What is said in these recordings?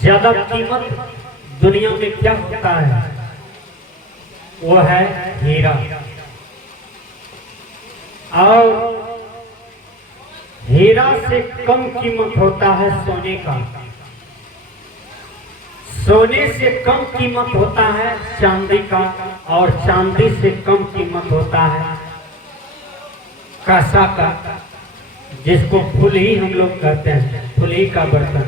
ज्यादा कीमत दुनिया में क्या होता है? वो है हीरा। और हीरा से कम कीमत होता है सोने का। सोने से कम कीमत होता है चांदी का, और चांदी से कम कीमत होता है कांसा का, जिसको फुलही हम लोग कहते हैं, फुलही का बर्तन।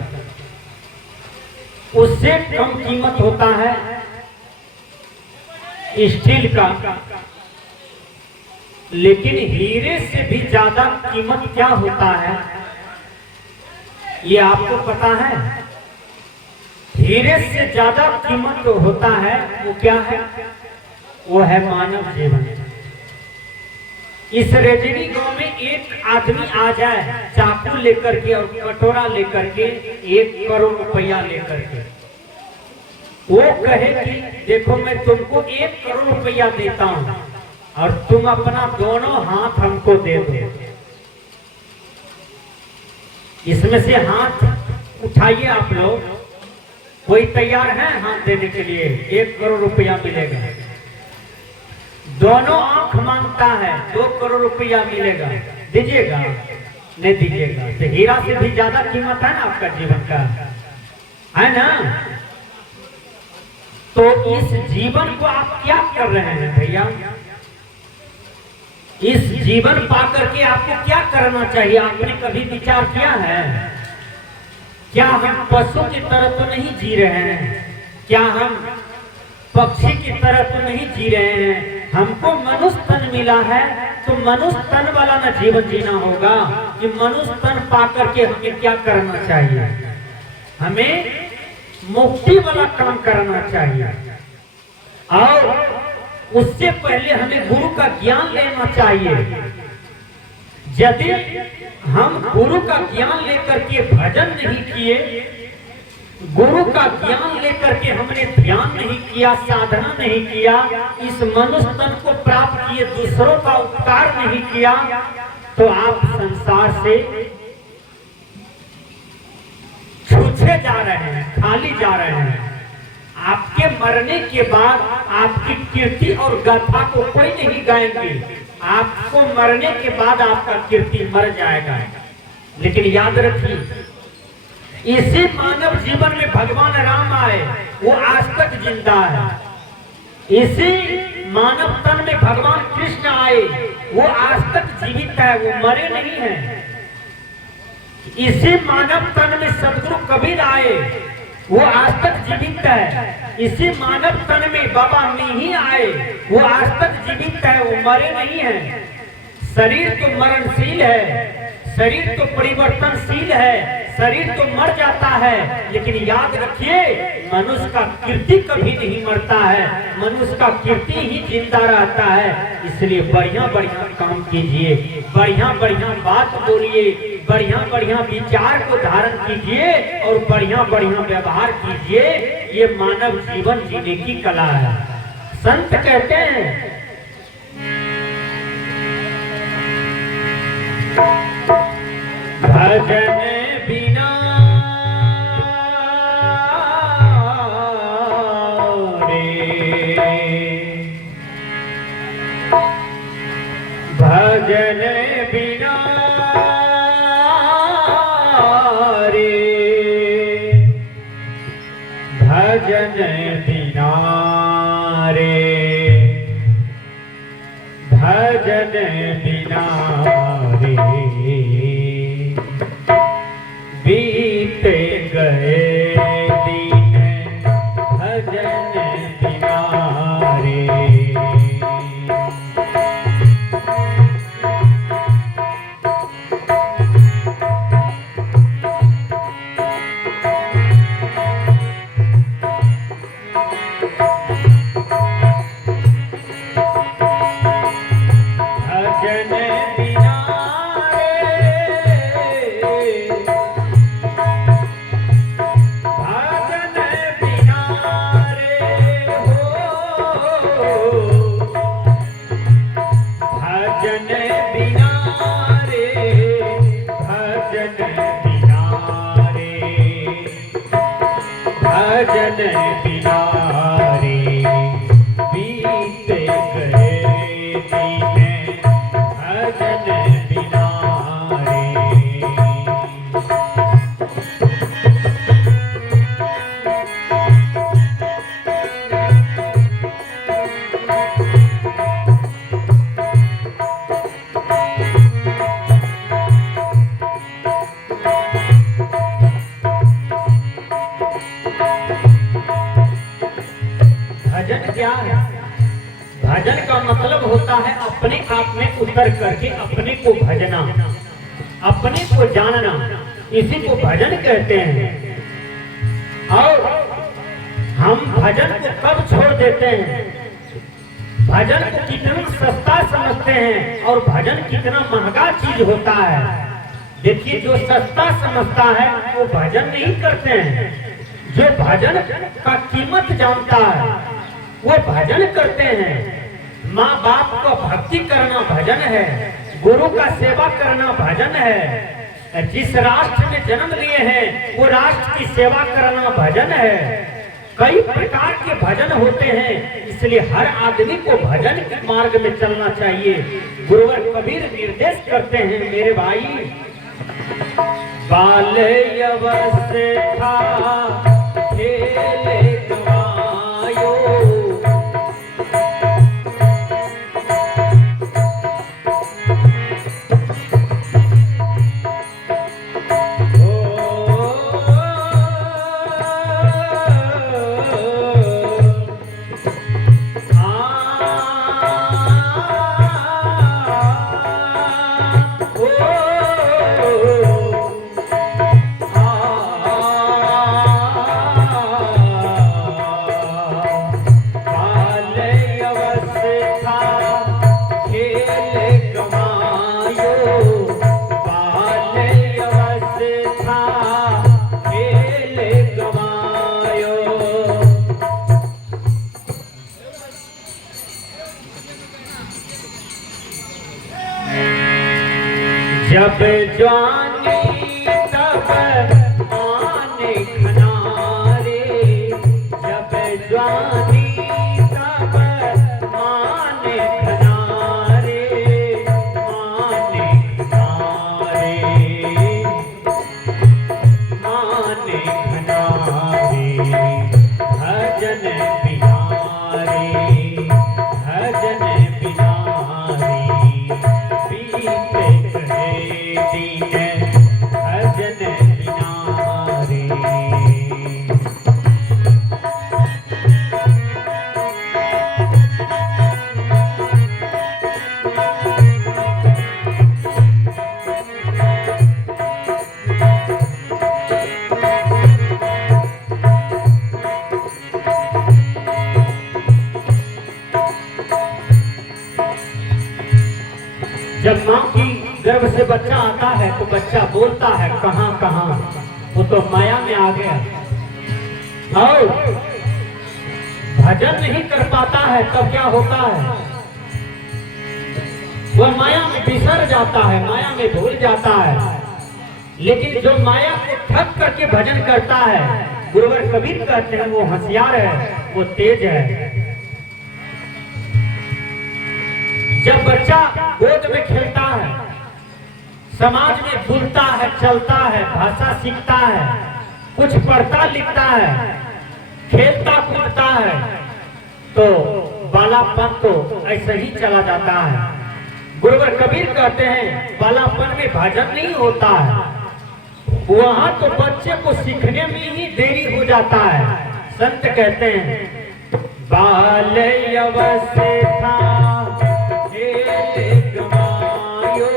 उससे कम कीमत होता है स्टील का। लेकिन हीरे से भी ज्यादा कीमत क्या होता है, ये आपको पता है? हीरे से ज्यादा कीमत होता है वो क्या है? वो है मानव जीवन। इस रजनी गांव में एक आदमी आ जाए चाकू लेकर के और कटोरा लेकर के, 1 करोड़ रुपया लेकर के, वो कहे कि देखो मैं तुमको 1 करोड़ रुपया देता हूं और तुम अपना दोनों हाथ हमको दे दो। इसमें से हाथ उठाइए आप लोग। कोई तैयार है हाथ देने के लिए? 1 करोड़ रुपया मिलेगा। दोनों आंख मांगता है, 2 करोड़ रुपया मिलेगा। दीजिएगा? नहीं दीजिएगा। तो हीरा से भी ज्यादा कीमत है ना आपका जीवन का, है ना? तो इस जीवन को आप क्या कर रहे हैं भैया? इस जीवन पाकर के आपको क्या करना चाहिए? आपने कभी विचार किया है? क्या हम पशु की तरह तो नहीं जी रहे हैं? क्या हम पक्षी की तरह तो नहीं जी रहे हैं? हमको मनुष्य तन मिला है तो मनुष्य तन वाला ना जीवन जीना होगा कि मनुष्य तन पाकर के हमें क्या करना चाहिए? हमें मुक्ति वाला काम करना चाहिए। और उससे पहले हमें गुरु का ज्ञान लेना चाहिए। यदि हम गुरु का ज्ञान लेकर के भजन नहीं किए, गुरु का ज्ञान लेकर के हमने ध्यान नहीं किया, साधना नहीं किया, इस मनुष्य तन को प्राप्त किए, दूसरों का उपकार नहीं किया, तो आप संसार से छूछे जा रहे हैं, खाली जा रहे हैं। आपके मरने के बाद आपकी कीर्ति और गाथा को कोई नहीं गाएंगे। आपको मरने के बाद आपका कीर्ति मर जाएगा। लेकिन याद रखिए, इसी मानव जीवन में भगवान राम आए, वो आज तक जिंदा है। इसी मानव तन में भगवान कृष्ण आए, वो आज तक जीवित है, वो मरे नहीं हैं। इसी मानव तन में सदगुरु कबीर आए, वो आज तक जीवित है। इसी मानव तन में बाबा मिही आए, वो आज तक जीवित है, वो मरे नहीं हैं। शरीर तो मरणशील है, शरीर तो परिवर्तनशील है, शरीर तो मर जाता है, लेकिन याद रखिए मनुष्य का कीर्ति कभी नहीं मरता है, मनुष्य का कीर्ति ही जिंदा रहता है। इसलिए बढ़िया बढ़िया काम कीजिए, बढ़िया बढ़िया बात बोलिए, बढ़िया बढ़िया विचार को धारण कीजिए और बढ़िया बढ़िया व्यवहार कीजिए। ये मानव जीवन जीने की कला है। संत कहते हैं भजन बिना रे, भजन बिना रे, भजन बिना रे, भजन बिना रे, बीते गए दिन भजन बिना रे। भजन बिना रे बीते गए दिन, भजन बिना रे। भजन क्या है? भजन का मतलब होता है अपने आप में उतर करके अपने को भजना, अपने को जानना, इसी को भजन कहते हैं। और हम भजन को कब छोड़ देते हैं? भजन को कितना सस्ता समझते हैं और भजन कितना महंगा चीज होता है। देखिए, जो सस्ता समझता है वो भजन नहीं करते हैं, जो भजन का कीमत जानता है वो भजन करते हैं। माँ बाप को भक्ति करना भजन है, गुरु का सेवा करना भजन है, जिस राष्ट्र में जन्म लिए हैं वो राष्ट्र की सेवा करना भजन है। कई प्रकार के भजन होते हैं, इसलिए हर आदमी को भजन के मार्ग में चलना चाहिए। गुरुवर कबीर निर्देश करते हैं, मेरे भाई, बाल अवस्था खेले गवायो, जब जवानी तब आने खनारे, जब जवानी तब आने खनारे, आने खनारे, आने खनारे, भजन बिना रे, भजन बिना रे बीते भजन बिना रे। जब माँ की गर्भ से बच्चा आता है तो बच्चा बोलता है कहाँ कहाँ, वो तो माया में आ गया। और भजन नहीं कर पाता है तब क्या होता है? वह माया में बिसर जाता है, माया में भूल जाता है। लेकिन जो माया को ठग करके भजन करता है, गुरुवर कबीर कहते हैं वो होशियार है, वो तेज है। जब बच्चा गोद में खेलता है, समाज में बोलता है, चलता है, भाषा सीखता है, कुछ पढ़ता लिखता है, खेलता कूदता है, तो बालापन तो ऐसे ही चला जाता है। गुरुवर कबीर कहते हैं बालापन में भजन नहीं होता है, वहां तो बच्चे को सीखने में ही देरी हो जाता है। संत कहते हैं बाल अवस्था खेले गवायो,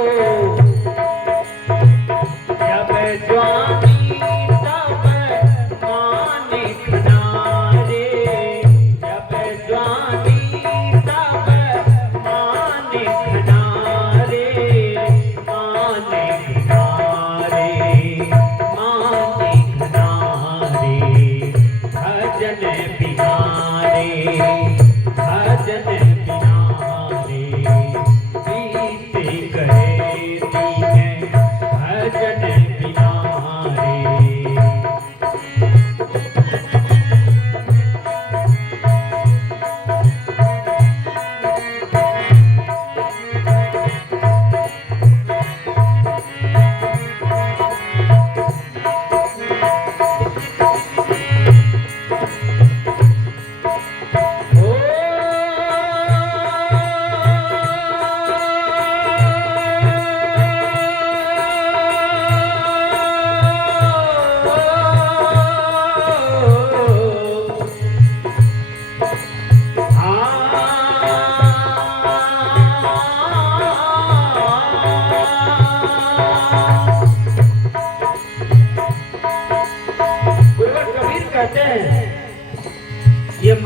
जब जवानी तब आने खनारे, जब जवानी तब आने खनारे, आने खनारे, आने खनारे, भजन बिना रे, भजन बिना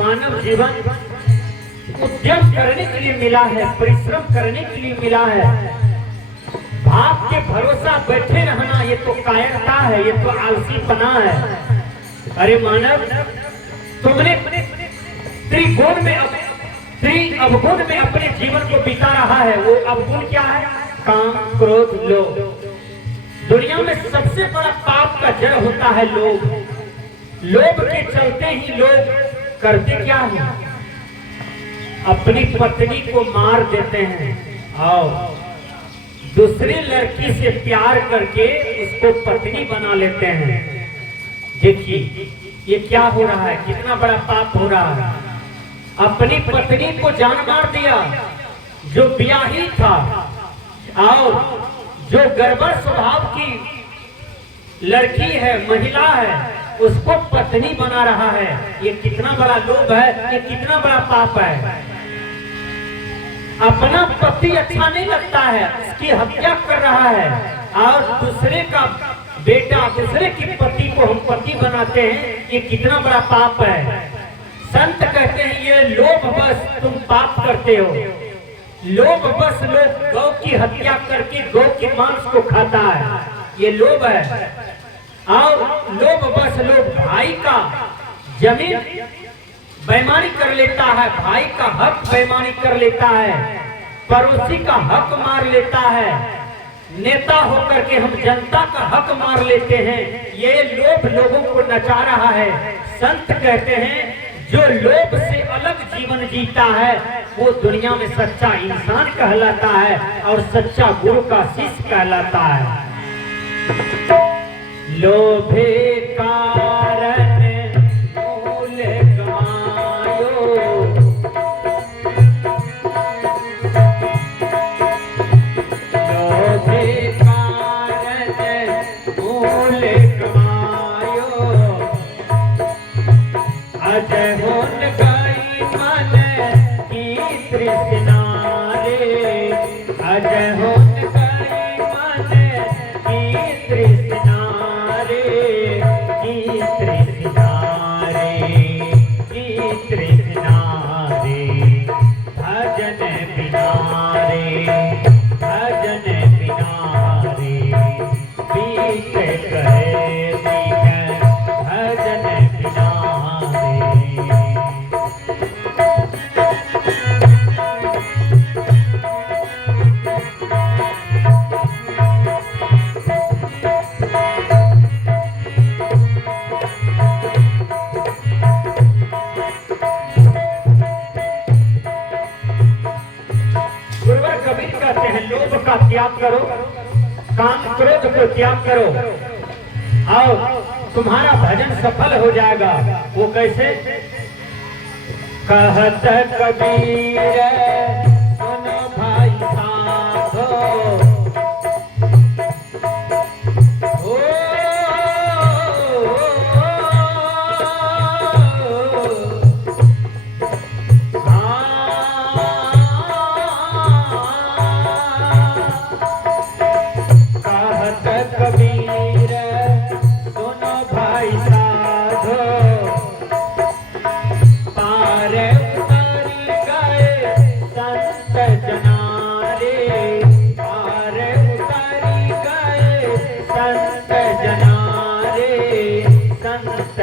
मानव जीवन उद्यम करने के लिए मिला है, परिश्रम करने के लिए मिला है। भाग के भरोसा बैठे रहना ये तो कायरता है, ये तो आलसीपना है। अरे मानव, तुमने त्रिगुण में अवगुण में अपने जीवन को बिता रहा है। वो अवगुण क्या है? काम, क्रोध, लोभ। दुनिया में सबसे बड़ा पाप का जड़ होता है लोभ। लोभ के चलते ही लोग करते क्या है? अपनी पत्नी को मार देते हैं और दूसरी लड़की से प्यार करके उसको पत्नी बना लेते हैं। देखिए ये क्या हो रहा है, कितना बड़ा पाप हो रहा है। अपनी पत्नी को जान मार दिया जो ब्याही था, और जो गड़बड़ स्वभाव की लड़की है, महिला है, उसको पत्नी बना रहा है। ये कितना बड़ा लोभ है, ये कितना बड़ा पाप है। अपना पति अच्छा नहीं लगता है, उसकी हत्या कर रहा है, और दूसरे का बेटा, दूसरे की पति को हम पति बनाते हैं। ये कितना बड़ा पाप है। संत कहते हैं ये लोभ बस तुम पाप करते हो। लोभ बस लोग गौ की हत्या करके गौ के मांस को खाता है, ये लोभ है। और लोभ बस लोग भाई का जमीन बेईमानी कर लेता है, भाई का हक बेईमानी कर लेता है, पड़ोसी का हक मार लेता है, नेता होकर के हम जनता का हक मार लेते हैं। ये लोभ लोगों को नचा रहा है। संत कहते हैं जो लोभ से अलग जीवन जीता है वो दुनिया में सच्चा इंसान कहलाता है और सच्चा गुरु का शिष्य कहलाता है। लोभे कारण मूल गवायो, लोभे कारण मूल गवायो, अजय होन गई मन की तृष्णा रे, अजय होन गई मन की तृष्णा रे, की तृष्णा रे, की तृष्णा रे, भजन बिना रे, भजन बिना रे, बीत कहे दिन भजन बिना रे। गुरुवर कबीर कहते हैं लोभ का त्याग करो, काम क्रोध को त्याग करो और तुम्हारा भजन सफल हो जाएगा। वो कैसे? कहत कबीर सुनो भाई साधो, कहत कबीर सुनो भाई साधो, पार उतर गए संत जनारे, पार उतर गए संत जनारे, संत